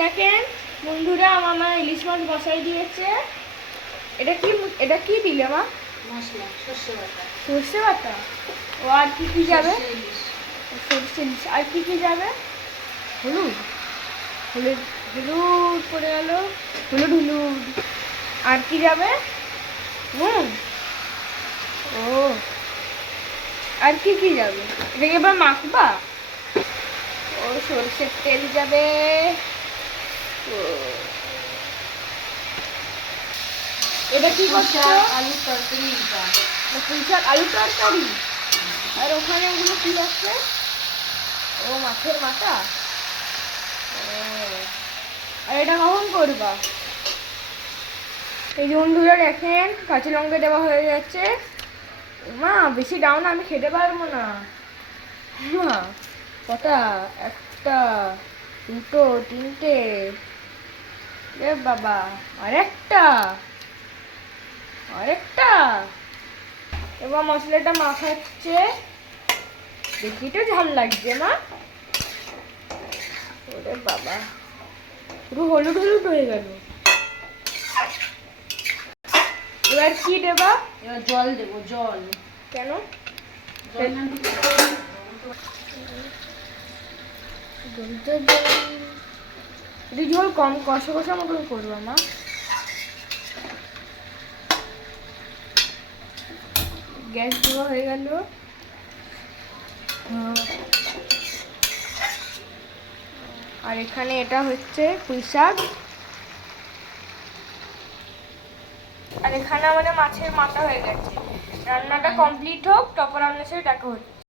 দেখেন বন্ধুরা, আমার মা ইলিশ মাছ বসাই দিয়েছে। এটা কি দিলে মা? মশলা সর্ষে বাটা। সর্ষে বাটা। ও আর কি যাবে? সর্ষে ইলিশ। সর্ষে ইলিশ। আর কি যাবে? হলুদ। হলুদ হলুদ পড়ে গেল। হলুদ হলুদ। আর কি যাবে? নুন। ও, আর কি যাবে? এটাকে এবার মাখবা? ও, সরষের তেল যাবে। ও, এটা কি করছো? আলুর তরকারি। পুঁই শাক আলু তরকারি। আর ওখানে ওগুলো কি আছে? ও, মাছের মাথা। ও, আর এটা কখন করবা? এই যে বন্ধুরা দেখেন, কাঁচা লঙ্কা দেওয়া হয়ে যাচ্ছে। মা বেশি দাও না, আমি খেতে পারবো না। মা কটা? একটা, দুটো, তিনটে। এ বাবা, আরেকটা, আরেকটা। এবার মশলাটা মাখাচ্ছে। দেখি তো ঝাল লাগছে না? ওরে বাবা, পুরো হলুদ হলুদ হয়ে গেল। এবার কি দেবা? এবার জল দেবো, জল। কেন? ঝোল কম কষা কষা মতন করবো মা। গ্যাস দেওয়া হয়ে গেল। আর এখানে এটা হচ্ছে পুঁই শাক। আর এখানে আমাদের মাছের মাথা হয়ে গেছে। রান্নাটা কমপ্লিট হোক, তারপর আপনার সাথে দেখা হচ্ছে।